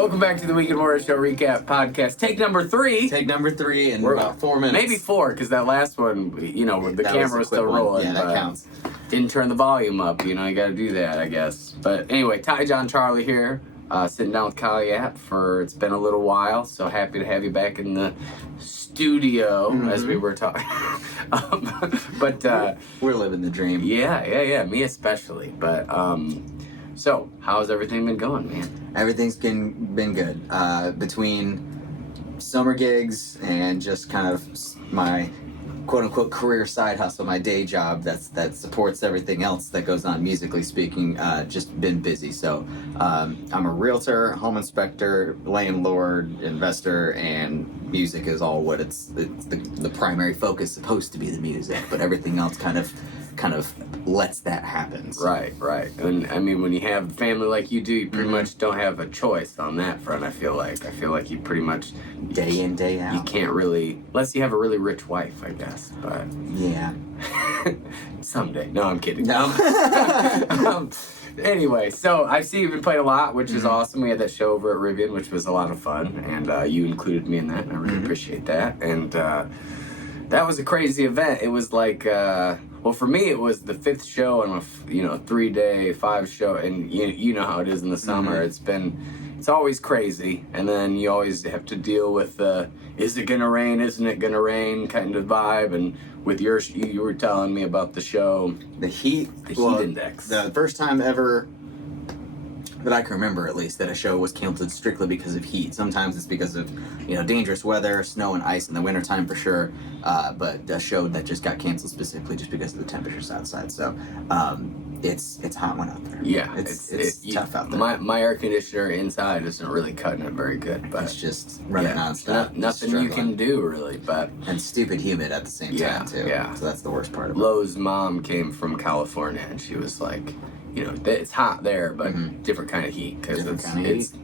Welcome back to the Weekend Warrior Show Recap Podcast. Take number 3. Take number 3 in about 4 minutes. Maybe 4, because that last one, you know, the camera was still rolling. Yeah, that counts. Didn't turn the volume up, you know, you gotta do that, I guess. But anyway, TyJon Charlie here, sitting down with Kyle Yap it's been a little while, so happy to have you back in the studio, as we were talking. We're living the dream. Yeah, me especially. But, so, how's everything been going, man? Everything's been good. Between summer gigs and just kind of my quote-unquote career side hustle, my day job that supports everything else that goes on musically speaking, just been busy. So I'm a realtor, home inspector, landlord, investor, and music is all what it's the primary focus supposed to be, the music, but everything else kind of lets that happen. So. Right. And I mean, when you have a family like you do, you pretty much don't have a choice on that front. I feel like you pretty much day in, day out. You can't really, unless you have a really rich wife, I guess. But yeah, someday. No, I'm kidding. No. Anyway, so I see you've been playing a lot, which is awesome. We had that show over at Rivian, which was a lot of fun, and you included me in that, and I really appreciate that. And that was a crazy event. It was like, well, for me, it was the 5th show on a 3-day, 5 show, and you know how it is in the summer. It's always crazy, and then you always have to deal with is it gonna rain, isn't it gonna rain kind of vibe. And with you were telling me about the show, the heat index. The first time ever that I can remember, at least, that a show was canceled strictly because of heat. Sometimes it's because of, dangerous weather, snow and ice in the wintertime for sure. But a show that just got canceled specifically just because of the temperatures outside. So it's hot one out there. Yeah, it's tough out there. My air conditioner inside isn't really cutting it very good, but it's just running nonstop. Nothing you can do really, but and stupid humid at the same time too. Yeah, so that's the worst part of it. Lowe's mom came from California, and she was like, it's hot there, but different kind of heat, because it's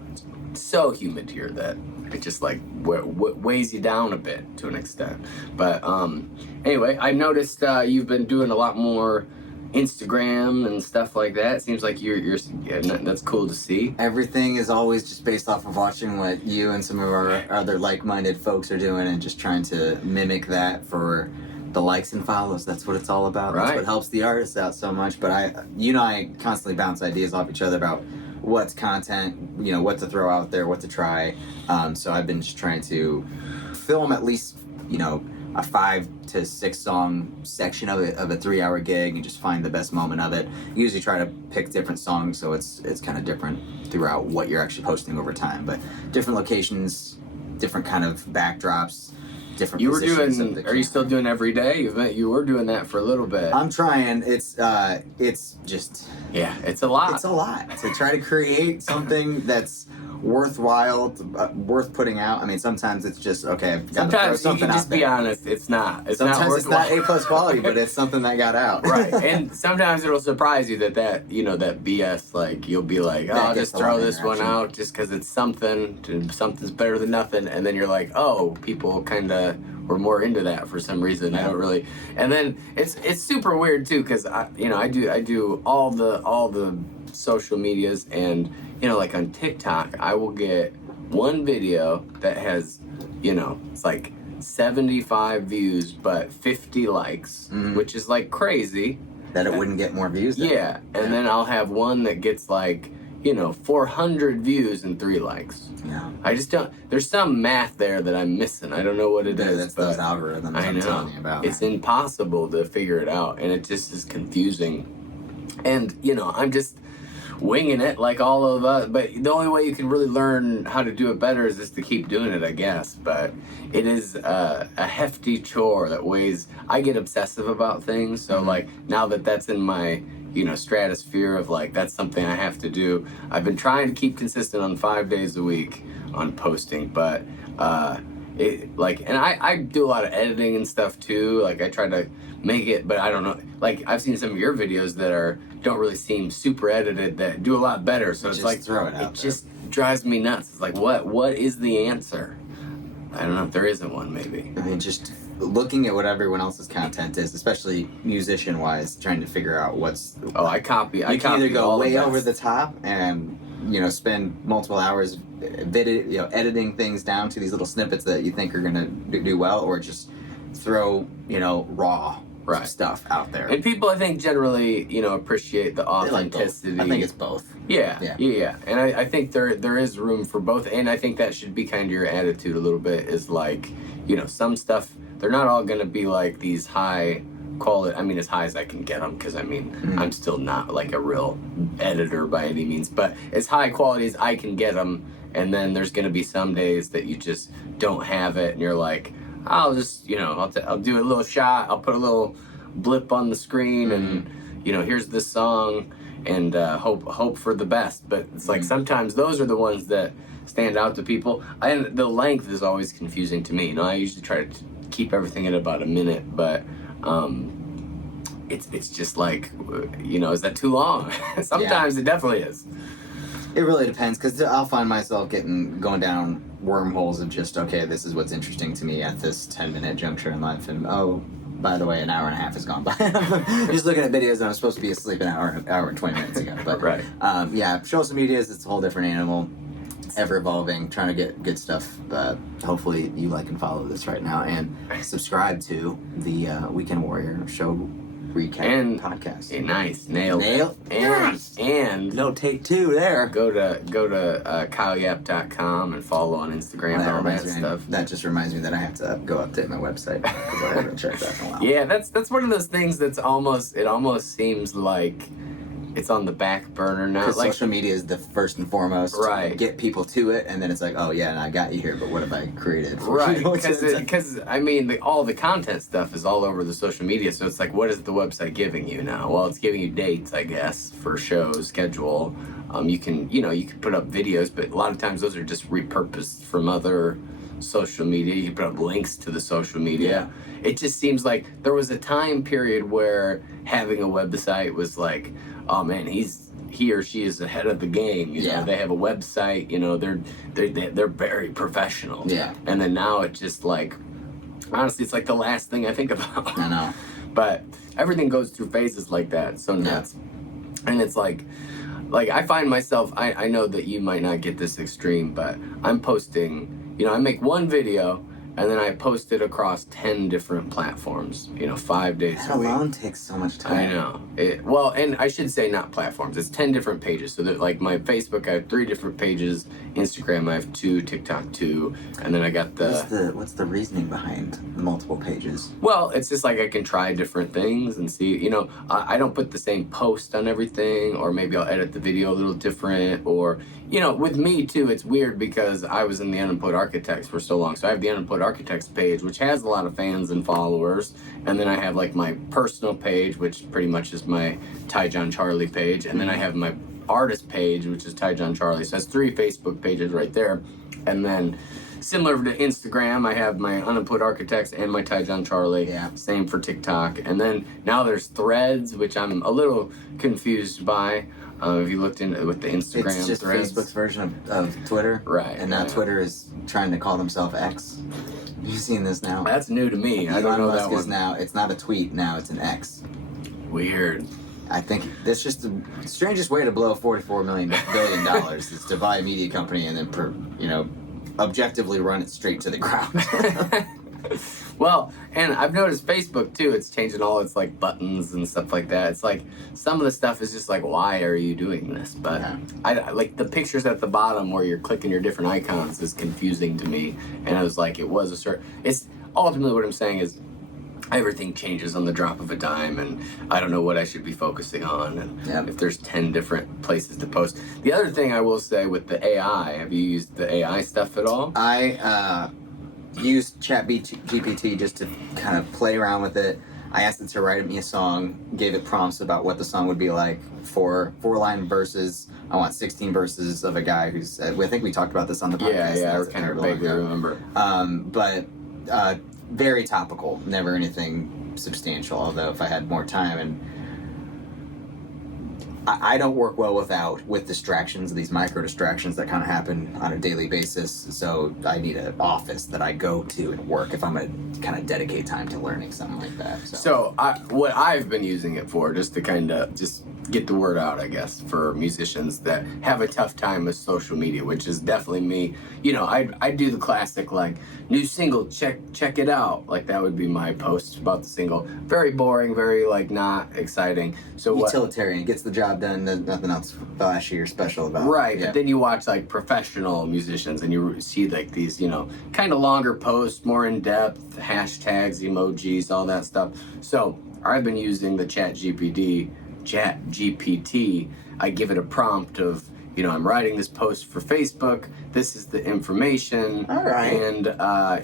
so humid here that it just like weighs you down a bit to an extent. But anyway, I noticed you've been doing a lot more Instagram and stuff like that. It seems like that's cool to see. Everything is always just based off of watching what you and some of our other like-minded folks are doing and just trying to mimic that for the likes and follows. That's what it's all about. Right. That's what helps the artists out so much. But I constantly bounce ideas off each other about what's content, what to throw out there, what to try. So I've been just trying to film at least, a 5 to 6 song section of a 3-hour gig and just find the best moment of it. Usually try to pick different songs, so it's kind of different throughout what you're actually posting over time. But different locations, different kind of backdrops, different positions of the camera. Are you still doing every day? You were doing that for a little bit. I'm trying. It's just... Yeah, it's a lot. It's a lot. To try to create something that's worthwhile, worth putting out. I mean, sometimes it's just, okay, I've got to throw something out there. Sometimes you can just be honest, it's not. Sometimes not it's not A+ quality, but it's something that got out. Right, and sometimes it'll surprise you that that BS, like, you'll be like, I'll just throw this one out just because it's something's better than nothing, and then you're like, oh, people kind of were more into that for some reason. Yeah. I don't really, and then it's super weird too, because I do all the social medias, and like on TikTok I will get one video that has it's like 75 views but 50 likes, which is like crazy that it wouldn't get more views then. Yeah, and then I'll have one that gets like 400 views and 3 likes. Yeah. I just don't. There's some math there that I'm missing. I don't know what it is. That's those algorithms I'm telling you about. It's impossible to figure it out, and it just is confusing. And I'm just winging it like all of us. But the only way you can really learn how to do it better is just to keep doing it, I guess. But it is a hefty chore that weighs. I get obsessive about things, so like now that's in my stratosphere of like, that's something I have to do. I've been trying to keep consistent on 5 days a week on posting, but and I do a lot of editing and stuff too. Like I try to make it, but I don't know. Like I've seen some of your videos that don't really seem super edited that do a lot better. So it's like throw it out. It just drives me nuts. It's like what is the answer? I don't know if there isn't one. Maybe. I mean, just looking at what everyone else's content is, especially musician-wise, trying to figure out what's... I copy. You can either go way over the top and, spend multiple hours editing things down to these little snippets that you think are gonna do well, or just throw raw stuff out there. And people, I think, generally, appreciate the authenticity. I think it's both. Yeah. And I think there is room for both, and I think that should be kind of your attitude a little bit. Is like, some stuff, they're not all gonna be like these high quality. I mean, as high as I can get them, because I'm still not like a real editor by any means, but as high quality as I can get them. And then there's gonna be some days that you just don't have it, and you're like, I'll just, I'll do a little shot. I'll put a little blip on the screen, and here's this song, and hope for the best. But it's like sometimes those are the ones that stand out to people. And the length is always confusing to me. I usually try to keep everything at about a minute, but it's just like, is that too long? Sometimes it definitely is. It really depends, because I'll find myself going down wormholes of just, okay, this is what's interesting to me at this 10-minute juncture in life, and by the way, an hour and a half has gone by. Just looking at videos, and I'm supposed to be asleep an hour and 20 minutes ago. But right. Social medias, it's a whole different animal, ever evolving, trying to get good stuff. Hopefully you like and follow this right now, and subscribe to the Weekend Warrior show recap and podcast. Nice, nailed. And no take two there. Go to KyleYap.com and follow on Instagram and all that stuff. That just reminds me that I have to go update my website because I haven't checked that in a while. Yeah, that's one of those things that's almost seems like it's on the back burner now. Because social media is the first and foremost. Right. Get people to it, and then it's like, oh yeah, and I got you here, but what have I created? Right. Because all the content stuff is all over the social media, so it's like, what is the website giving you now? Well, it's giving you dates, I guess, for shows, schedule. You can put up videos, but a lot of times those are just repurposed from other social media. You can put up links to the social media. Yeah. It just seems like there was a time period where having a website was like, oh man, he or she is ahead of the game. You know, they have a website. They're very professional. Yeah. And then now it's just like, honestly, it's like the last thing I think about. I know. But everything goes through phases like that. It's so nuts. And it's like I find myself. I know that you might not get this extreme, but I'm posting. I make one video, and then I post it across 10 different platforms, 5 days a week. That alone takes so much time. I know. And I should say not platforms. It's 10 different pages. So that, like, my Facebook, I have 3 different pages. Instagram, I have 2. TikTok, 2. And then I got What's the reasoning behind the multiple pages? Well, it's just like I can try different things and see, I don't put the same post on everything, or maybe I'll edit the video a little different, or, with me, too, it's weird because I was in the Unemployed Architects for so long. So I have the Unemployed Architects page, which has a lot of fans and followers. And then I have, like, my personal page, which pretty much is my TyJon Charlie page. And then I have my artist page, which is TyJon Charlie. So that's 3 Facebook pages right there. And then, similar to Instagram, I have my Unemployed Architects and my TyJon Charlie. Yeah. Same for TikTok. And then now there's Threads, which I'm a little confused by. If you looked into with the Instagram it's just Threads. Facebook's version of Twitter. Right. And now Twitter is trying to call themselves X. You've seen this now. That's new to me. I don't know that one. Now, it's not a tweet, now it's an X. Weird. I think that's just the strangest way to blow $44 billion is to buy a media company and then, objectively run it straight to the ground. Well, and I've noticed Facebook too, it's changing all its like buttons and stuff like that. It's like some of the stuff is just like, why are you doing this? But I like the pictures at the bottom where you're clicking your different icons is confusing to me. And I was like, it's ultimately what I'm saying is everything changes on the drop of a dime, and I don't know what I should be focusing on, and if there's 10 different places to post. The other thing I will say with the AI, have you used the AI stuff at all? I used ChatGPT just to kind of play around with it. I asked it to write me a song, gave it prompts about what the song would be like, 4-line verses. I want 16 verses of a guy who's, I think we talked about this on the podcast. Yeah, I kind of vaguely remember. But very topical, never anything substantial, although if I had more time. And I don't work well with distractions, these micro distractions that kind of happen on a daily basis. So I need an office that I go to and work if I'm going to kind of dedicate time to learning something like that. So what I've been using it for, just to kind of just get the word out, I guess, for musicians that have a tough time with social media, which is definitely me. You know, I do the classic, like, new single, check it out. Like, that would be my post about the single. Very boring, very, like, not exciting. So utilitarian, gets the job done, there's nothing else flashy or special about it. Right, Yeah. but then you watch, like, professional musicians, and you see, like, these, you know, kind of longer posts, more in-depth, hashtags, emojis, all that stuff. So I've been using the ChatGPT. I give it a prompt of, you know, I'm writing this post for Facebook. This is the information. All right. And,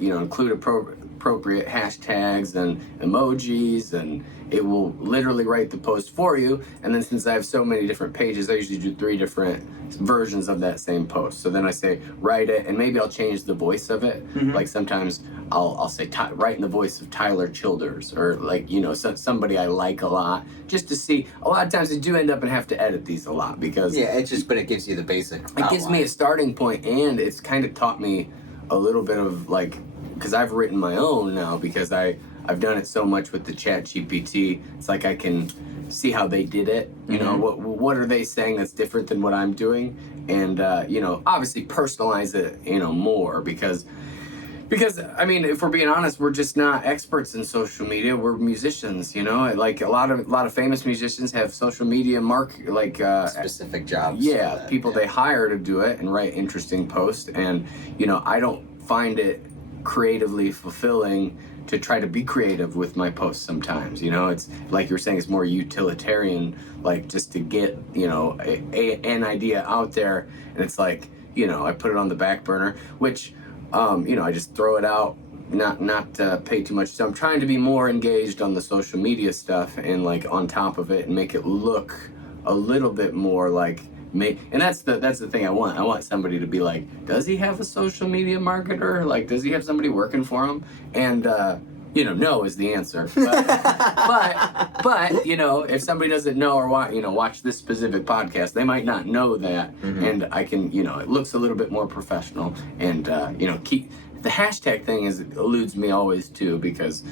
you know, include appropriate hashtags and emojis, and it will literally write the post for you. And then since I have so many different pages, I usually do 3 different versions of that same post. So then I say, write it, and maybe I'll change the voice of it. Mm-hmm. Like sometimes I'll say, write in the voice of Tyler Childers, or like, you know, somebody I like a lot, just to see. A lot of times I do end up and have to edit these a lot because but it gives you the basic it gives me a starting point, and it's kind of taught me a little bit of, like, because I've written my own now, because I've done it so much with the ChatGPT. It's like I can see how they did it. You know, what are they saying that's different than what I'm doing, and you know, obviously personalize it, you know, more because I mean, if we're being honest, we're just not experts in social media. We're musicians, you know. Like a lot of famous musicians have social media specific jobs. Yeah, people they hire to do it and write interesting posts, and you know, I don't find it creatively fulfilling to try to be creative with my posts sometimes. You know, it's like you were saying, it's more utilitarian, like just to get, you know, an idea out there, and it's like, you know, I put it on the back burner, which you know, I just throw it out, not pay too much. So I'm trying to be more engaged on the social media stuff and like on top of it and make it look a little bit more like me. And that's the thing I want. I want somebody to be like, does he have a social media marketer? Like, does he have somebody working for him? And you know, no is the answer. But you know, if somebody doesn't know or watch this specific podcast, they might not know that, and I can, you know, it looks a little bit more professional, and you know, keep the hashtag thing eludes me always too, because,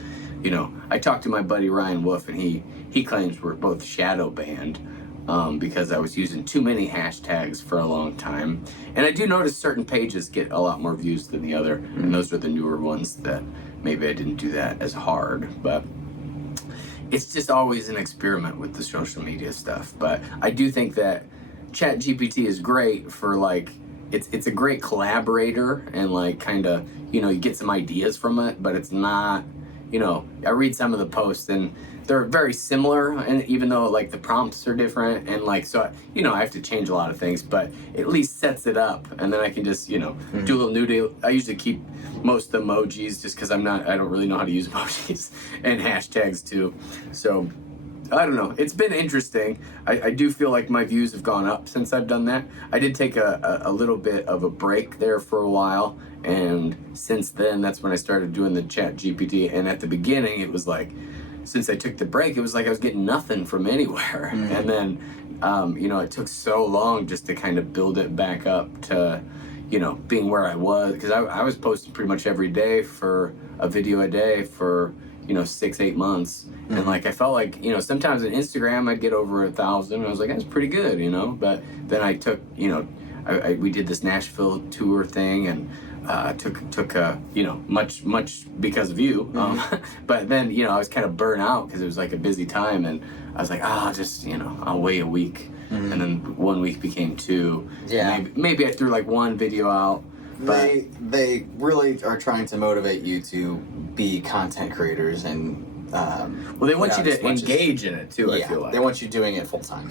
you know, I talked to my buddy Ryan Wolf, and he claims we're both shadow banned. Because I was using too many hashtags for a long time. And I do notice certain pages get a lot more views than the other, and those are the newer ones that maybe I didn't do that as hard. But it's just always an experiment with the social media stuff. But I do think that ChatGPT is great for, like, it's a great collaborator, and like kind of, you know, you get some ideas from it, but it's not, you know, I read some of the posts and they're very similar, and even though like the prompts are different, and like, so, you know, I have to change a lot of things, but it at least sets it up, and then I can just, you know, do a little new deal. I usually keep most of the emojis just because I don't really know how to use emojis and hashtags too. So I don't know. It's been interesting. I do feel like my views have gone up since I've done that. I did take a little bit of a break there for a while, and since then, that's when I started doing the ChatGPT. And at the beginning, it was like, since I took the break, it was like I was getting nothing from anywhere. And then, you know, it took so long just to kind of build it back up to, you know, being where I was. Because I was posting pretty much every day for a video a day for, you know, 6-8 months. And like, I felt like, you know, sometimes on Instagram I'd get over 1,000. I was like, that's pretty good, you know. But then I took, you know, we did this Nashville tour thing, and took you know, much because of you. But then, you know, I was kind of burnt out because it was like a busy time, and I was like, just, you know, I'll wait a week. And then 1 week became 2. Yeah. Maybe I threw like one video out. But They really are trying to motivate you to be content creators, and well, they want you to engage in it too. I feel like they want you doing it full time.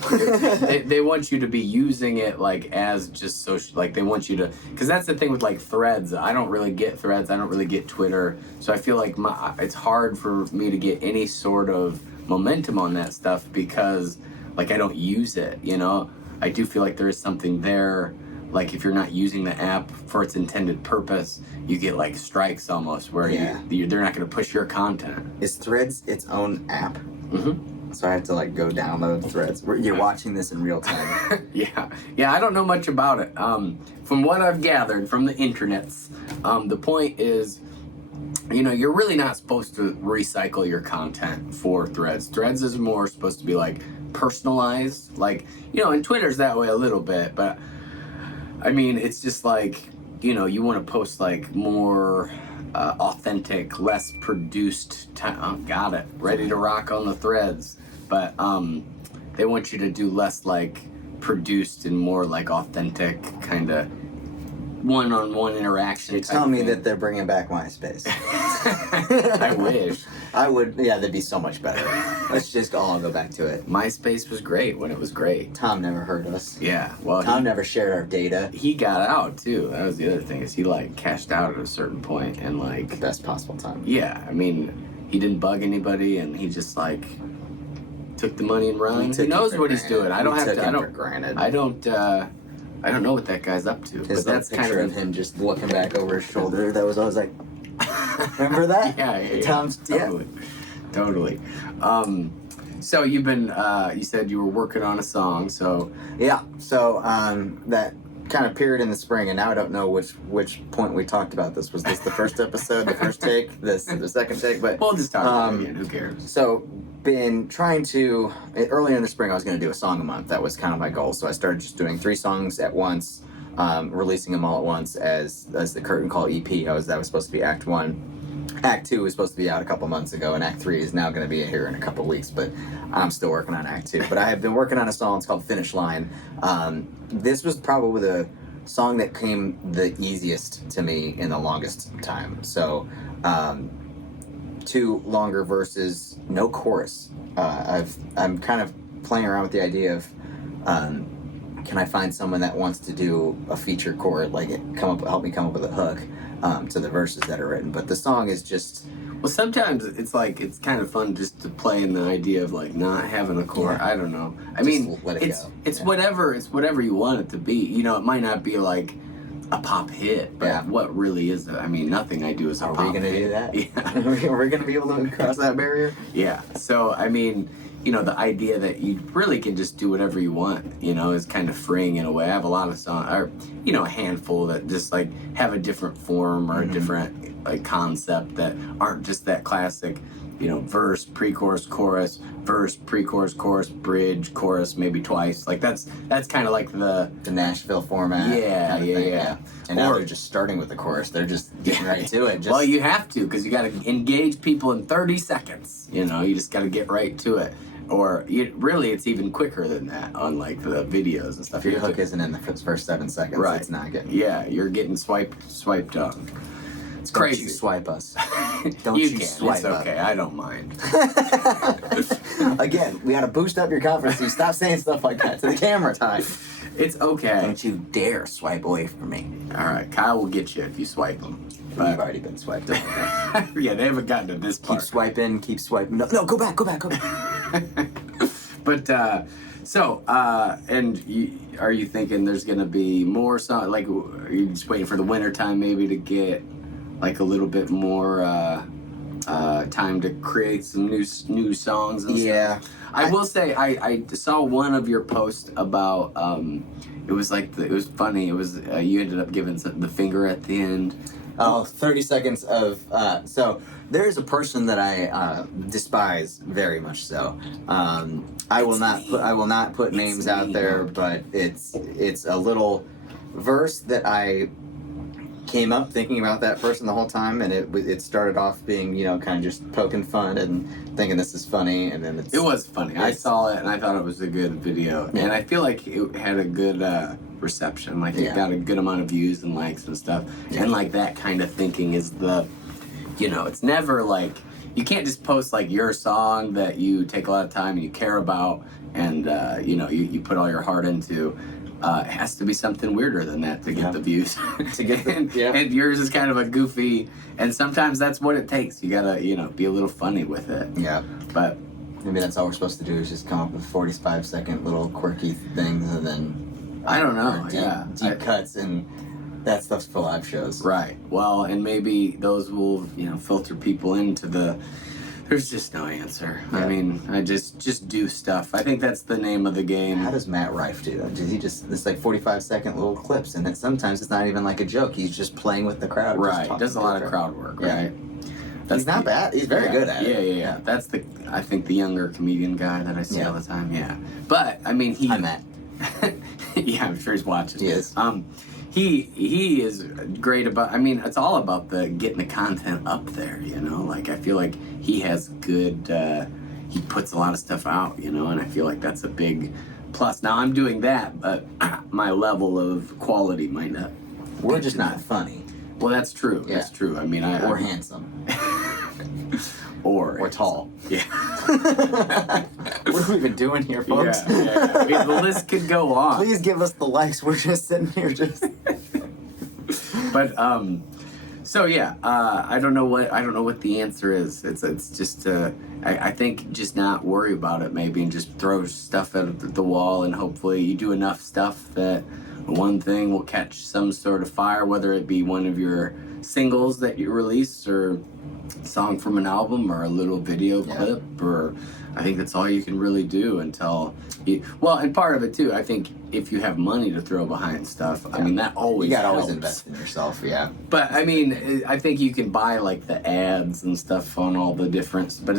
they want you to be using it like as just social. Like they want you to, because that's the thing with like Threads. I don't really get Threads. I don't really get Twitter. So I feel like it's hard for me to get any sort of momentum on that stuff because like I don't use it. You know, I do feel like there is something there. Like if you're not using the app for its intended purpose, you get like strikes almost, where they're not going to push your content. Is Threads its own app? Mm-hmm. So I have to like go download Threads. You're watching this in real time. Yeah. I don't know much about it. From what I've gathered from the internets, the point is, you know, you're really not supposed to recycle your content for Threads. Threads is more supposed to be like personalized. Like, you know, and Twitter's that way a little bit, but I mean, it's just like, you know, you want to post like more authentic, less produced time. Oh, got it. Ready to rock on the threads. But they want you to do less like produced and more like authentic kind of one-on-one interaction. You're telling me that they're bringing back MySpace. I wish. I would, yeah, that'd be so much better. Let's just all go back to it. MySpace was great when it was great. Tom never heard us. Yeah, well, Tom never shared our data. he got out too. That was the other thing, is he like cashed out at a certain point and The like, best possible time. yeah, I mean, he didn't bug anybody and he just like took the money and run. He knows what he's doing. I don't have to. I don't know what that guy's up to. His but that's kind picture of him just looking back over his shoulder. That was always like, remember that? Yeah. Tom's, Totally. So you've been, you said you were working on a song, so. Yeah. So that kind of period in the spring, and now I don't know which point we talked about this. Was this the first episode, the first take, the second take? But we'll just talk about it again. Who cares? So been trying to, earlier in the spring I was going to do a song a month. That was kind of my goal. So I started just doing 3 songs at once, releasing them all at once as the Curtain Call EP. That was supposed to be Act 1. Act 2 was supposed to be out a couple months ago, and Act 3 is now going to be here in a couple weeks, but I'm still working on Act 2. But I have been working on a song. It's called Finish Line. This was probably the song that came the easiest to me in the longest time. So 2 longer verses, no chorus. I'm kind of playing around with the idea of can I find someone that wants to do a feature chord, like help me come up with a hook to the verses that are written. But the song is just, well, sometimes it's like, it's kind of fun just to play in the idea of like not having a chord. Yeah. I don't know. I Just mean, let it go. it's Yeah. whatever you want it to be. You know, it might not be like a pop hit, but Yeah. what really is it? I mean, nothing I do is a are pop we going to hit. do that? Yeah. Are we going to be able to cross that barrier? Yeah. So, I mean, you know, the idea that you really can just do whatever you want, you know, is kind of freeing in a way. I have a lot of songs, or, you know, a handful that just like have a different form or a different like concept that aren't just that classic, you know, verse, pre-chorus, chorus, verse, pre-chorus, chorus, bridge, chorus, maybe twice. Like that's kind of like the Nashville format. Yeah, kind of thing, yeah. And now they're just starting with the chorus. They're just getting right to it. Just, well, you have to, because you got to engage people in 30 seconds. You know, you just got to get right to it. Or really, it's even quicker than that on like the videos and stuff. if your hook isn't in the first 7 seconds, Right. it's not getting. Yeah, you're getting swiped on. It's Don't crazy. you swipe us. Don't you you can. swipe It's up. okay. I don't mind. Again, we got to boost up your confidence. You stop saying stuff like that to the camera, Ty. It's okay. Don't you dare swipe away from me. All right, Kyle will get you if you swipe them. We've already been swiped. Yeah, they haven't gotten to this Keep part. swiping, keep swiping. No, go back. But are you thinking there's gonna be more songs? Like, are you just waiting for the winter time maybe to get like a little bit more time to create some new songs and Yeah. stuff? I will say I saw one of your posts about it was like it was funny. It was you ended up giving the finger at the end. Oh, 30 seconds of, so there's a person that I despise very much so. I will not put names out there, but it's a little verse that I came up thinking about that person the whole time, and it started off being, you know, kind of just poking fun and thinking this is funny, and then It was funny. I saw it and I thought it was a good video, Yeah. and I feel like it had a good reception. Like it got a good amount of views and likes and stuff. Yeah. And like that kind of thinking is it's never like, you can't just post like your song that you take a lot of time and you care about and you put all your heart into. It has to be something weirder than that to get the views. And yours is kind of a goofy, and sometimes that's what it takes. You gotta, be a little funny with it. Yeah. But Maybe that's all we're supposed to do is just come up with 45-second little quirky things, and then I don't know. deep cuts, and that stuff's for live shows. Right. Well, and maybe those will, filter people into there's just no answer. Yeah. I mean, I just do stuff. I think that's the name of the game. How does Matt Rife do that? Does he it's like 45-second little clips, and sometimes it's not even like a joke. He's just playing with the crowd. Right. Does a lot of crowd work, Yeah. right? He's not bad. He's very good at it. Yeah. That's I think the younger comedian guy that I see all the time. Yeah, but I mean I met. yeah, I'm sure he's watching. He is. He is great about. I mean, it's all about getting the content up there. You know, like I feel like he has good. He puts a lot of stuff out. You know, and I feel like that's a big plus. Now I'm doing that, but my level of quality might not. We're just not funny. Well, that's true. Yeah. That's true. I mean, Or handsome. or tall. Yeah. What are we even doing here, folks? Yeah. I mean, the list could go on. Please give us the likes. We're just sitting here just. But so yeah, I don't know what the answer is. It's just I think just not worry about it maybe and just throw stuff at the wall and hopefully you do enough stuff that one thing will catch some sort of fire, whether it be one of your singles that you release or song from an album or a little video clip, or I think that's all you can really do until and part of it too, I think if you have money to throw behind stuff, I mean that always you gotta helps. always invest in yourself, yeah. But I mean, I think you can buy like the ads and stuff on all the different, but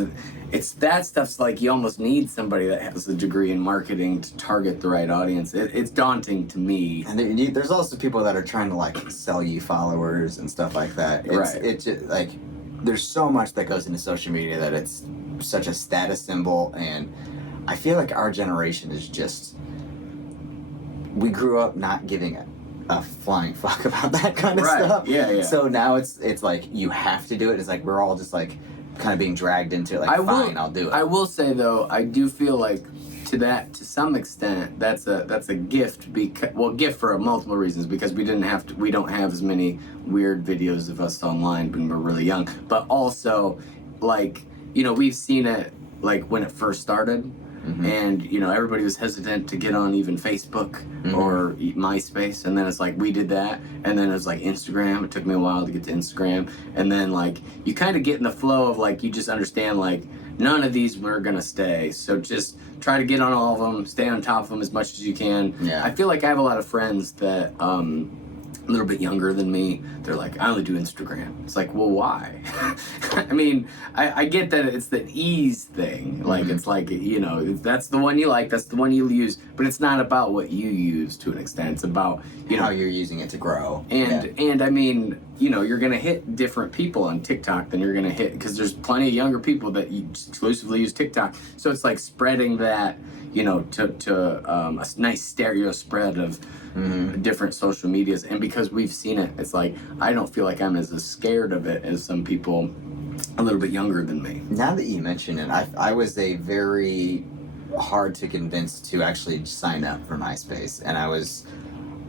it's that stuff's like you almost need somebody that has a degree in marketing to target the right audience. It's daunting to me. And there's also people that are trying to like sell you followers and stuff like that. It's just, like there's so much that goes into social media that it's such a status symbol, and I feel like our generation is just we grew up not giving a flying fuck about that kind of stuff. Yeah. So now it's like you have to do it. It's like we're all just like kind of being dragged into it. Like I'll do it. I will say though, I do feel like to some extent that's a gift gift for multiple reasons, because we don't have as many weird videos of us online when we're really young, but also like, you know, we've seen it like when it first started. Mm-hmm. And, you know, everybody was hesitant to get on even Facebook or MySpace. And then it's like, we did that. And then it was like Instagram. It took me a while to get to Instagram. And then, like, you kind of get in the flow of, like, you just understand, like, none of these were going to stay. So just try to get on all of them, stay on top of them as much as you can. Yeah. I feel like I have a lot of friends that, a little bit younger than me, they're like, I only do Instagram. It's like, well, why? I mean, I get that it's the ease thing. Like, it's like, you know, that's the one you like, that's the one you use, but it's not about what you use to an extent. It's about, you know, how you're using it to grow. And I mean, you know, you're going to hit different people on TikTok than you're going to hit, because there's plenty of younger people that exclusively use TikTok. So it's like spreading that, you know, to a nice stereo spread of different social medias. And because we've seen it, it's like I don't feel like I'm as scared of it as some people a little bit younger than me. Now that you mention it, I was a very hard to convince to actually sign up for MySpace, and I was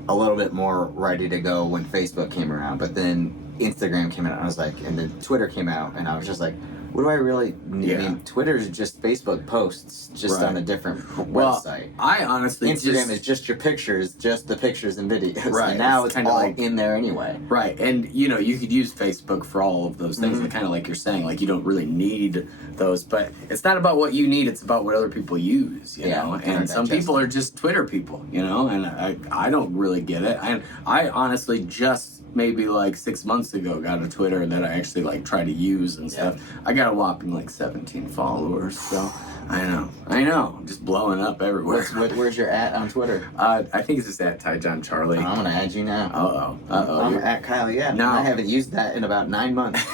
a little bit more ready to go when Facebook came around, but then Instagram came out, and I was like, and then Twitter came out, and I was just like, what do I really need? Yeah. I mean, Twitter is just Facebook posts, just on a different website. I honestly Instagram is just your pictures, just the pictures and videos. Right. And now it's kind of all like in there anyway. Right. And, you know, you could use Facebook for all of those things. And kind of like you're saying, like, you don't really need those. But it's not about what you need. It's about what other people use, you know. And some people are just Twitter people, you know. And I don't really get it. I honestly just maybe like 6 months ago got a Twitter that I actually like try to use and stuff. I got a whopping like 17 followers, so I know, I'm just blowing up everywhere. Where's your at on Twitter? I think it's just at TyJon Charlie. I'm gonna add you now. I'm at Kyle Yap. No. I haven't used that in about 9 months.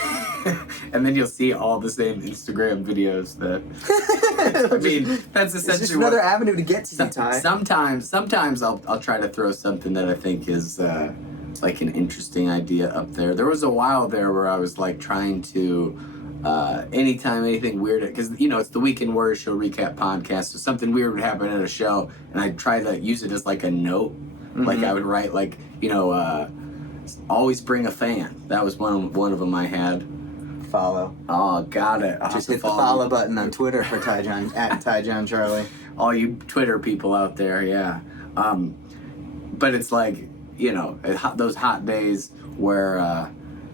And then you'll see all the same Instagram videos that. I mean, that's essentially it's just another avenue to get to you, Ty. Sometimes I'll try to throw something that I think is like an interesting idea up there. There was a while there where I was like trying to anytime anything weird, because you know it's the Weekend Warrior Show recap podcast, so something weird would happen at a show and I'd try to use it as like a note. Like I would write like, you know, always bring a fan. That was one of them I had. Follow. Oh, got it. Just hit the follow button on Twitter for TyJon at TyJon Charlie. All you Twitter people out there, yeah. But it's like, you know, those hot days where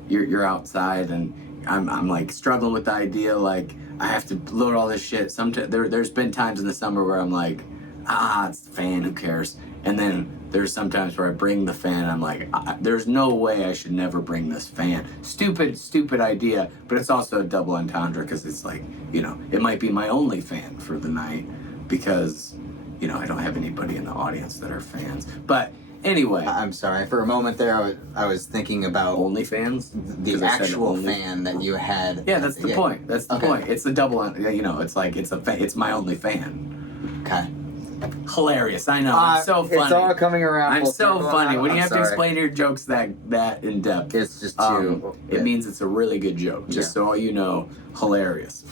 you're outside and I'm like struggling with the idea, like I have to load all this shit. There's been times in the summer where I'm like, it's the fan, who cares? And then there's sometimes where I bring the fan. I'm like, there's no way I should never bring this fan. Stupid idea, but it's also a double entendre because it's like, it might be my only fan for the night because, I don't have anybody in the audience that are fans. But anyway, I'm sorry. For a moment there, I was thinking about OnlyFans, the actual fan that you had. Yeah, that's the point. That's the point. It's the double. It's like it's my only fan. Okay. Hilarious. I know. I'm so funny. It's all coming around. I'm so funny. When you have sorry. to explain your jokes that in depth, It's just too. it means it's a really good joke. Just so all you know, hilarious.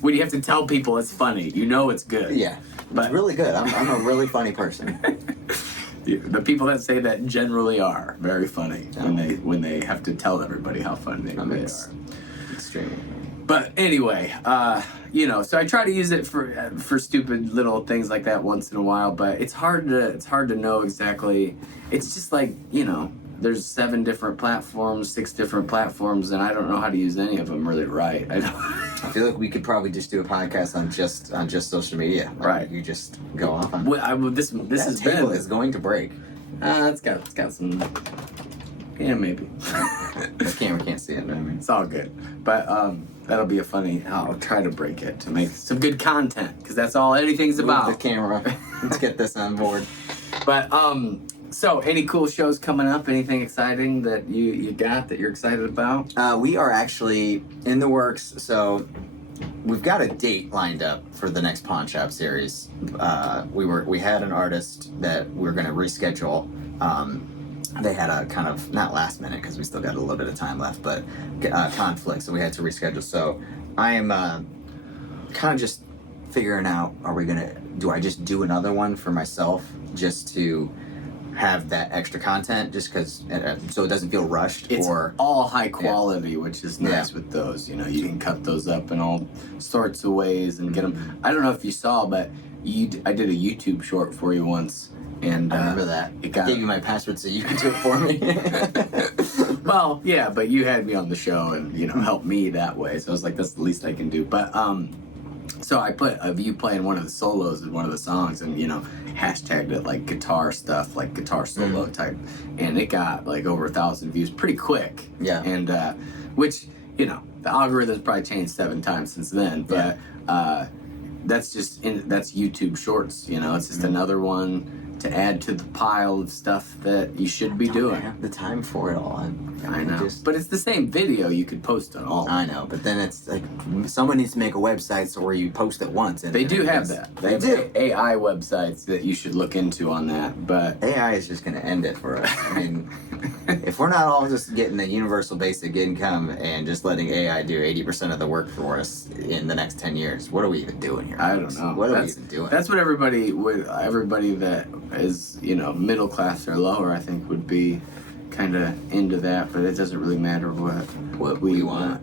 When you have to tell people it's funny, it's good. Yeah, but it's really good. I'm a really funny person. The people that say that generally are very funny when they have to tell everybody how funny they are. Extremely. But anyway, so I try to use it for stupid little things like that once in a while. But it's hard to know exactly. It's just like there's 7 different platforms, 6 different platforms, and I don't know how to use any of them really right. I feel like we could probably just do a podcast on just social media. Right. You just go off on. This is table is going to break. It's got some. Yeah, maybe. The camera can't see it. I mean. It's all good, but that'll be a funny. I'll try to break it to make some good content because that's all anything's about. Move the camera. Let's get this on board. But so any cool shows coming up? Anything exciting that you got that you're excited about? We are actually in the works. So we've got a date lined up for the next Pawn Shop series. We had an artist that we're going to reschedule. They had a kind of, not last minute because we still got a little bit of time left, but conflict, so we had to reschedule. So I am kind of just figuring out, do I just do another one for myself just to have that extra content just because, so it doesn't feel rushed? It's all high quality, which is nice with those. You can cut those up in all sorts of ways and get them. I don't know if you saw, but I did a YouTube short for you once. And I remember that. I gave you my password so you could do it for me. Well, yeah, but you had me on the show and, helped me that way. So I was like, that's the least I can do. But, so I put you playing one of the solos in one of the songs and, hashtagged it like guitar stuff, like guitar solo type. And it got like over 1,000 views pretty quick. Yeah. And, which, the algorithm's probably changed 7 times since then. But, that's YouTube Shorts, it's just another one to add to the pile of stuff that you should be doing. I have the time for it all. I know. But it's the same video you could post on all. I know, but then it's like someone needs to make a website so where you post it once. And they do have that. They have AI websites that you should look into on that. But AI is just going to end it for us. I mean, if we're not all just getting the universal basic income and just letting AI do 80% of the work for us in the next 10 years, what are we even doing here? I don't know. What are we even doing? That's what everybody that is, middle class or lower, I think, would be kind of into that, but it doesn't really matter what we want.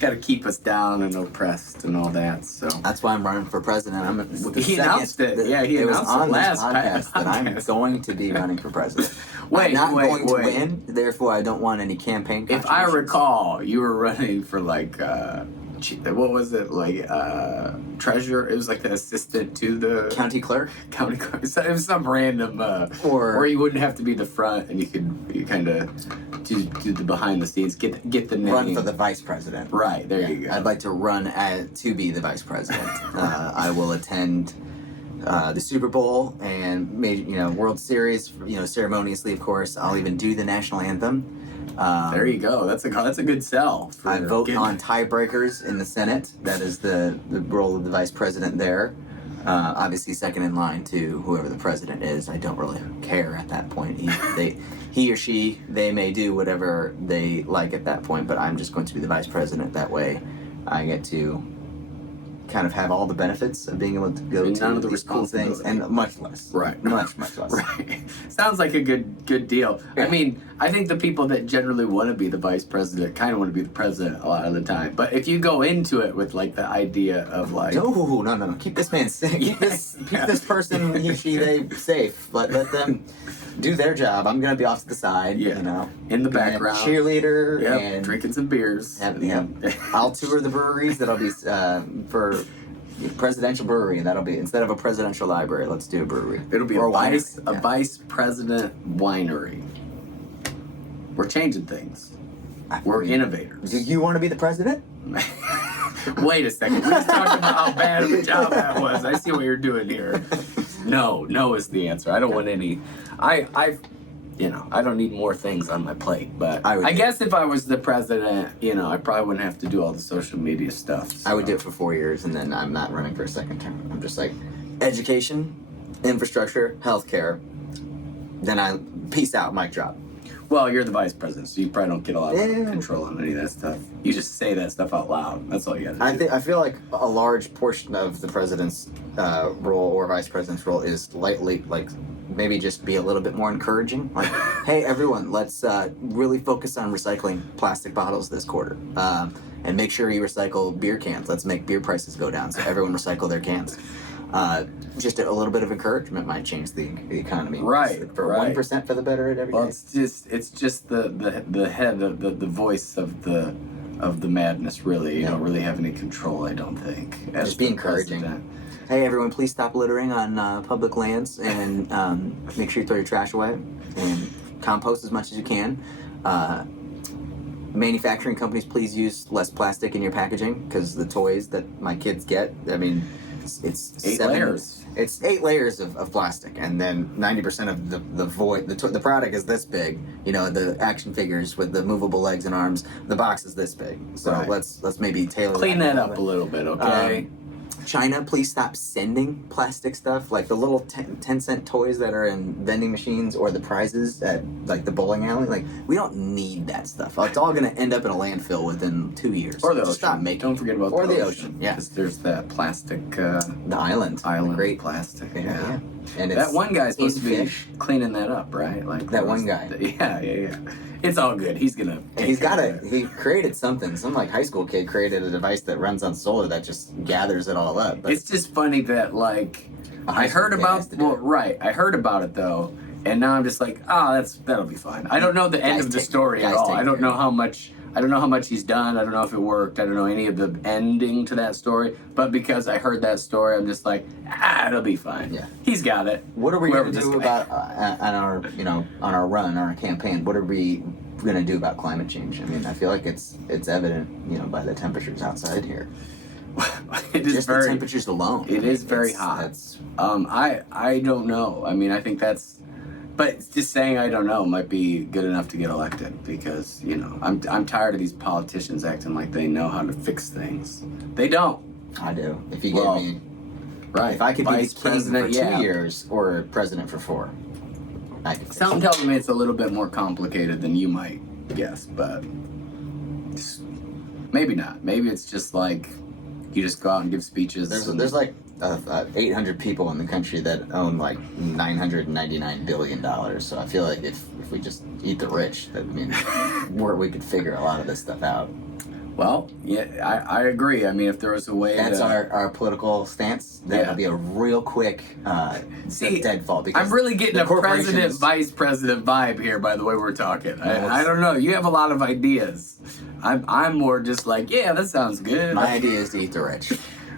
Got to keep us down and oppressed and all that. So that's why I'm running for president. He announced it. Yeah, he announced on it last podcast that I'm going to be running for president. I'm not going to win, therefore I don't want any campaign contributions. If I recall, you were running for like what was it, like treasurer? It was like the assistant to the county clerk. It was some random or you wouldn't have to be the front, and you kind of do the behind the scenes, get the name. Run for the vice president. Right, there you go. I'd like to run to be the vice president. I will attend the Super Bowl and World Series, ceremoniously, of course. I'll even do the national anthem. There you go. That's a good sell. I vote on tiebreakers in the Senate. That is the role of the vice president there. Obviously, second in line to whoever the president is. I don't really care at that point. He or she, they may do whatever they like at that point, but I'm just going to be the vice president. That way, I get to kind of have all the benefits of being able to go to none of the these cool things, and much less. Right. Much less. Right. Sounds like a good deal. Yeah. I mean, I think the people that generally want to be the vice president kind of want to be the president a lot of the time. But if you go into it with like the idea of like, no, keep this man safe. Keep this person, he, she, they safe. Let them do their job. I'm gonna be off to the side, in the background, cheerleader, and drinking some beers. I'll tour the breweries that I'll be for Presidential brewery, and that'll be, instead of a presidential library, let's do a brewery. It'll be Or a vice winery. Yeah. vice president winery. We're changing things. We're innovators. Do you want to be the president? Wait a second. We just talked about how bad of a job that was. I see what you're doing here. No is the answer. I don't want any. I don't need more things on my plate. But I guess if I was the president, I probably wouldn't have to do all the social media stuff. So. I would do it for 4 years, and then I'm not running for a second term. I'm just like, education, infrastructure, healthcare. Then I peace out, mic drop. Well, you're the vice president, so you probably don't get a lot of control on any of that stuff. You just say that stuff out loud. That's all you got to do. I feel like a large portion of the president's role or vice president's role is maybe just be a little bit more encouraging. Like, hey, everyone, let's really focus on recycling plastic bottles this quarter. And make sure you recycle beer cans. Let's make beer prices go down so everyone recycle their cans. Just a little bit of encouragement might change the economy. Right. For 1% for the better at every day. Well, it's just the head of the voice of the madness. Really, you don't really have any control. I don't think. Just be encouraging. President. Hey, everyone, please stop littering on public lands and make sure you throw your trash away and compost as much as you can. Manufacturing companies, please use less plastic in your packaging, because the toys that my kids get, I mean, it's 8 layers. It's 8 layers of plastic, and then 90% of the product is this big. The action figures with the movable legs and arms, the box is this big. So right. let's maybe tailor clean that up a little bit, okay? China, please stop sending plastic stuff, like the little 10-cent toys that are in vending machines or the prizes at like the bowling alley. Like, we don't need that stuff. It's all going to end up in a landfill within 2 years. Or the ocean. Stop making. Don't forget about or the ocean. Yeah, because there's that plastic. The island. Island great plastic. Yeah. And it's that one guy's supposed to be fish. cleaning that up, right? Like That one guy. Yeah. It's all good. He's gonna. He created something. Some like high school kid created a device that runs on solar that just gathers it all up. But it's just funny that like I heard about. Well, right. I heard about it though, and now I'm just like, that'll be fine. I don't know the end of the story at all. I don't know how much. I don't know how much he's done. I don't know if it worked. I don't know any of the ending to that story. But because I heard that story, I'm just like, it'll be fine. Yeah. He's got it. What are we going to do about on our run, on our campaign? What are we going to do about climate change? I mean, I feel like it's evident, by the temperatures outside here. It is just very, the temperatures alone. It is very hot. I don't know. I mean, I think that's. But just saying I don't know might be good enough to get elected, because I'm tired of these politicians acting like they know how to fix things. They don't. I do. If you give me right, if I could be Vice king President, for 2 years or president for 4, I could. Something tells me it's a little bit more complicated than you might guess, but maybe not. Maybe it's just like you just go out and give speeches. There's like 800 people in the country that own like $999 billion. So I feel like if we just eat the rich, we could figure a lot of this stuff out. Well, yeah, I agree. I mean, if there was a way that's our political stance, that would be a real quick deadfall. Because I'm really getting a president, vice president vibe here by the way we're talking. I don't know. You have a lot of ideas. I'm more just like, yeah, that sounds good. My idea is to eat the rich.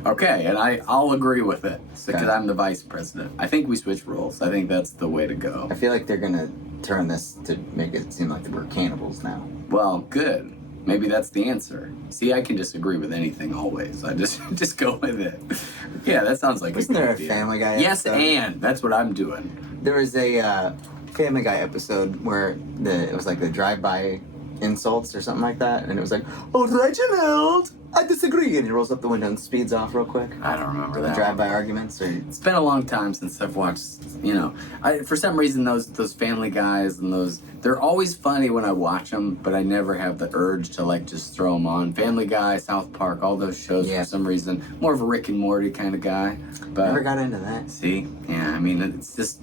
Okay, and I'll agree with it, because I'm the vice president. I think we switch roles. I think that's the way to go. I feel like they're going to turn this to make it seem like we're cannibals now. Well, good. Maybe that's the answer. See, I can disagree with anything always. I just go with it. Yeah, that sounds like Isn't a good there a idea. Family Guy Yes, episode? and that's what I'm doing. There was a Family Guy episode where it was like the drive-by insults or something like that, and it was like, "Oh, Reginald, I disagree," and he rolls up the window and speeds off real quick. I don't remember The that. drive-by arguments, or It's been a long time since I've watched. For some reason those Family Guys and they're always funny when I watch them, but I never have the urge to like just throw them on. Family Guy, South Park, all those shows for some reason. More of a Rick and Morty kind of guy. But never got into that. See, yeah, I mean it's just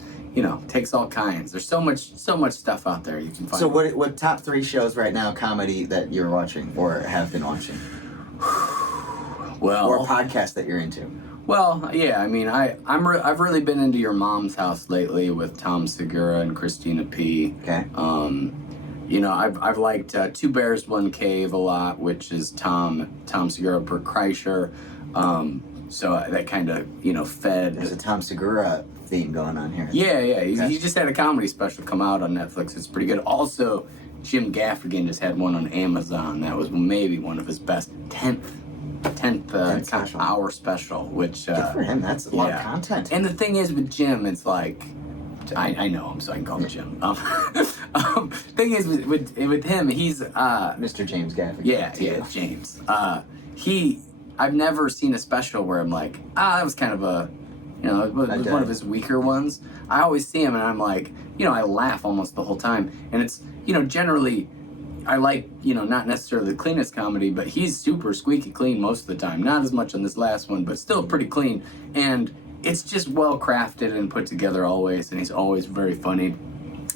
takes all kinds. There's so much stuff out there you can find. So what top 3 shows right now, comedy, that you're watching or have been watching? Well, or podcasts that you're into? Well, yeah, I mean, I've really been into Your Mom's House lately with Tom Segura and Christina P. Okay. I've liked Two Bears, One Cave a lot, which is Tom Segura per Kreischer. So that kind of, fed. There's a Tom Segura theme going on here. Yeah. Okay. He just had a comedy special come out on Netflix. It's pretty good. Also, Jim Gaffigan just had one on Amazon. That was maybe one of his best 10th special. hour special, which Good for him. That's a lot of content. And the thing is with Jim, it's like, I know him, so I can call him Jim. Thing is with him, he's Mr. James Gaffigan. Yeah, James. I've never seen a special where I'm like, that was kind of a, it was one of his weaker ones. I always see him and I'm like, I laugh almost the whole time. And it's, generally, I like, not necessarily the cleanest comedy, but he's super squeaky clean most of the time. Not as much on this last one, but still pretty clean. And it's just well crafted and put together always, and he's always very funny.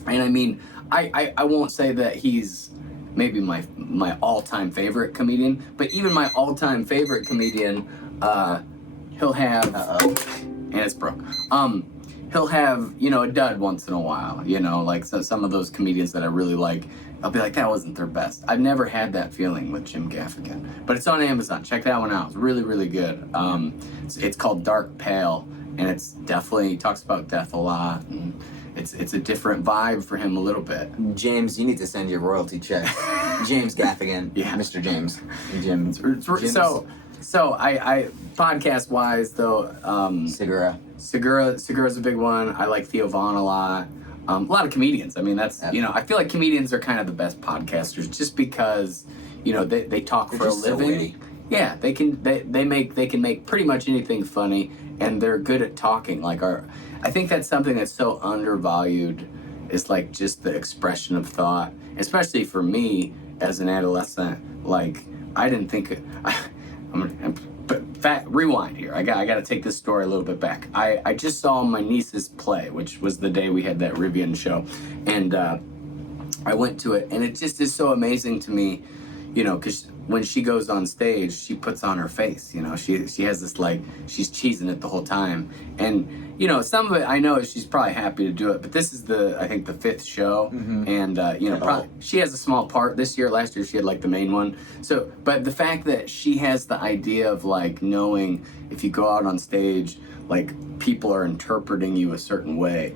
And I mean, I won't say that he's maybe my all-time favorite comedian, but even my all-time favorite comedian, he'll have, and it's broke. He'll have, a dud once in a while, like some of those comedians that I really like, I'll be like, that wasn't their best. I've never had that feeling with Jim Gaffigan, but it's on Amazon. Check that one out. It's really, really good. It's called Dark Pale, and it's definitely talks about death a lot, and it's a different vibe for him a little bit. James, you need to send your royalty check. James Gaffigan. Yeah. Mr. James. Jim. So I podcast wise though, Segura's a big one. I like Theo Vaughn a lot. A lot of comedians. I mean, that's I feel like comedians are kind of the best podcasters just because they talk for a living. So yeah, they can make pretty much anything funny, and they're good at talking. I think that's something that's so undervalued, is like just the expression of thought, especially for me as an adolescent. Like, I didn't think rewind here. I got to take this story a little bit back. I just saw my niece's play, which was the day we had that Rivian show, and I went to it, and it just is so amazing to me, because when she goes on stage, she puts on her face. She has this she's cheesing it the whole time, and some of it I know she's probably happy to do it, but this is I think the 5th show, and probably she has a small part this year. Last year she had the main one. So, but the fact that she has the idea of knowing if you go out on stage, people are interpreting you a certain way,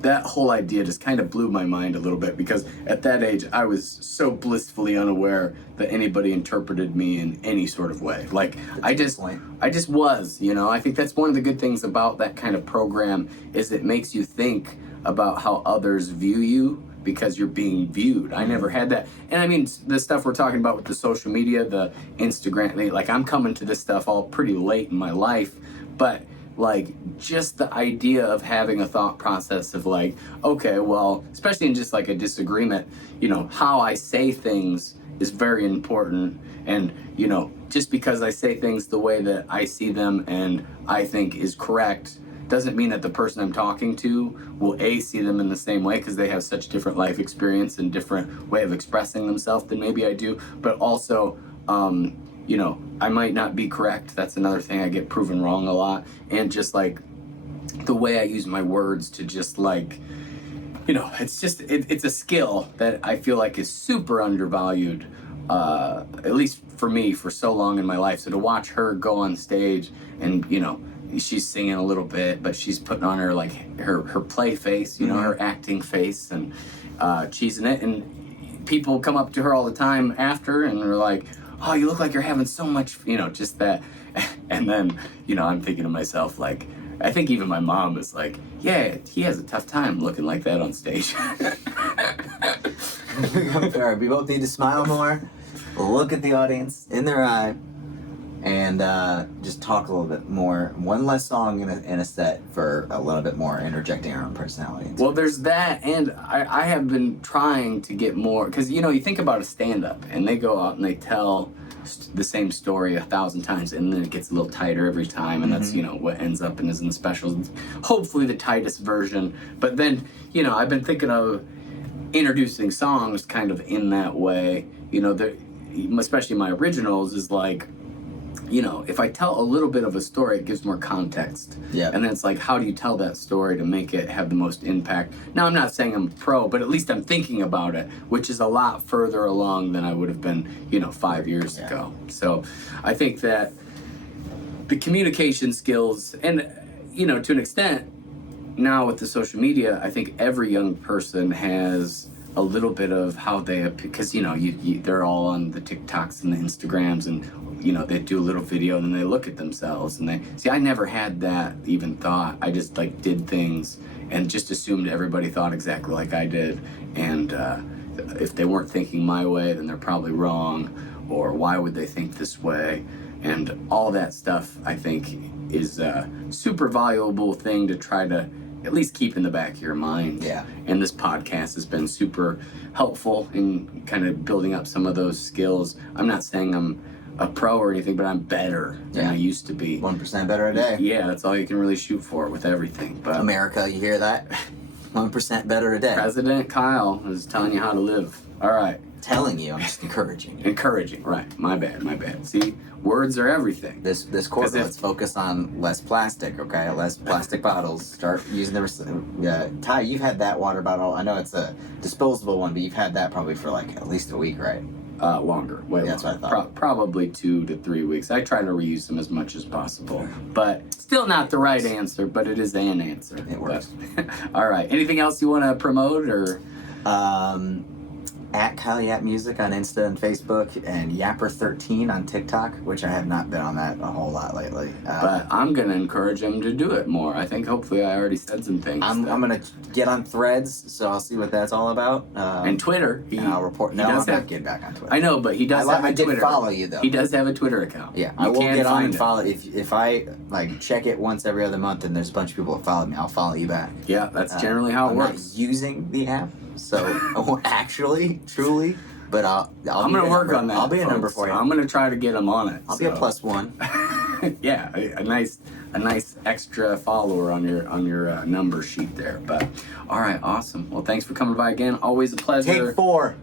that whole idea just kind of blew my mind a little bit, because at that age I was so blissfully unaware that anybody interpreted me in any sort of way. I just was, I think that's one of the good things about that kind of program, is it makes you think about how others view you because you're being viewed. I never had that. And I mean, the stuff we're talking about with the social media, the Instagram, I'm coming to this stuff all pretty late in my life, but just the idea of having a thought process of okay, well, especially in just a disagreement, how I say things is very important. And, just because I say things the way that I see them and I think is correct, doesn't mean that the person I'm talking to will see them in the same way, because they have such different life experience and different way of expressing themselves than maybe I do. But also, I might not be correct. That's another thing. I get proven wrong a lot. And just the way I use my words to just it's just, it's a skill that I feel is super undervalued, at least for me, for so long in my life. So to watch her go on stage and, she's singing a little bit, but she's putting on her, her play face, her acting face, and cheesing it. And people come up to her all the time after and they're like, oh, you look like you're having so much, just that. And then, I'm thinking to myself, I think even my mom is yeah, he has a tough time looking like that on stage. Fair. We both need to smile more, look at the audience in their eye, and just talk a little bit more. One less song in a set for a little bit more interjecting our own personality. Well, there's that, and I have been trying to get more, because, you think about a stand-up, and they go out and they tell the same story 1,000 times, and then it gets a little tighter every time, and that's, what ends up in the specials. Hopefully the tightest version. But then, I've been thinking of introducing songs kind of in that way, especially my originals, is if I tell a little bit of a story, it gives more context. Yeah. And then it's how do you tell that story to make it have the most impact? Now, I'm not saying I'm pro, but at least I'm thinking about it, which is a lot further along than I would have been, 5 years ago. So I think that the communication skills, and you know, to an extent, now with the social media, I think every young person has a little bit of how they, because you know, they're all on the TikToks and the Instagrams, and you know, they do a little video and then they look at themselves and they see. I never had that even thought. I just like did things and just assumed everybody thought exactly like I did, and if they weren't thinking my way, then they're probably wrong, or why would they think this way? And all that stuff, I think, is a super valuable thing to try to at least keep in the back of your mind. Yeah. And this podcast has been super helpful in kind of building up some of those skills. I'm not saying I'm a pro or anything, but I'm better than I used to be. 1% better a day. Yeah, that's all you can really shoot for with everything. But America, you hear that? 1% better a day. President Kyle is telling you how to live. All right. Telling you, I'm just encouraging you. Encouraging, right. My bad. See, words are everything. This quarter, let's focus on less plastic, okay? Less plastic bottles. Start using Ty, you've had that water bottle. I know it's a disposable one, but you've had that probably for like at least a week, right? Longer. Way longer. That's what I thought. Probably 2 to 3 weeks. I try to reuse them as much as possible. But still not the right answer, but it is an answer. It works. All right. Anything else you want to promote or? At Kyle Yap Music on Insta and Facebook, and Yapper13 on TikTok, which I have not been on that a whole lot lately. But I'm going to encourage him to do it more. I think hopefully I already said some things. I'm going to get on Threads, so I'll see what that's all about. And Twitter. And I'll report. No, I'm not getting back on Twitter. I know, but he does have a Twitter. I did follow you, though. He does have a Twitter account. Yeah, I will get on and follow. If I like check it once every other month and there's a bunch of people that follow me, I'll follow you back. Yeah, that's generally how it works. I'm not using the app, so actually, truly... But I'm gonna work on that. I'll be a number for you. I'm gonna try to get him on it. I'll be a +1. Yeah, a nice extra follower on your number sheet there. But all right, awesome. Well, thanks for coming by again. Always a pleasure. Take 4.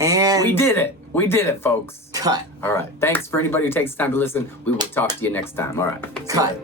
And we did it, folks. Cut. All right. Thanks for anybody who takes the time to listen. We will talk to you next time. All right. Cut.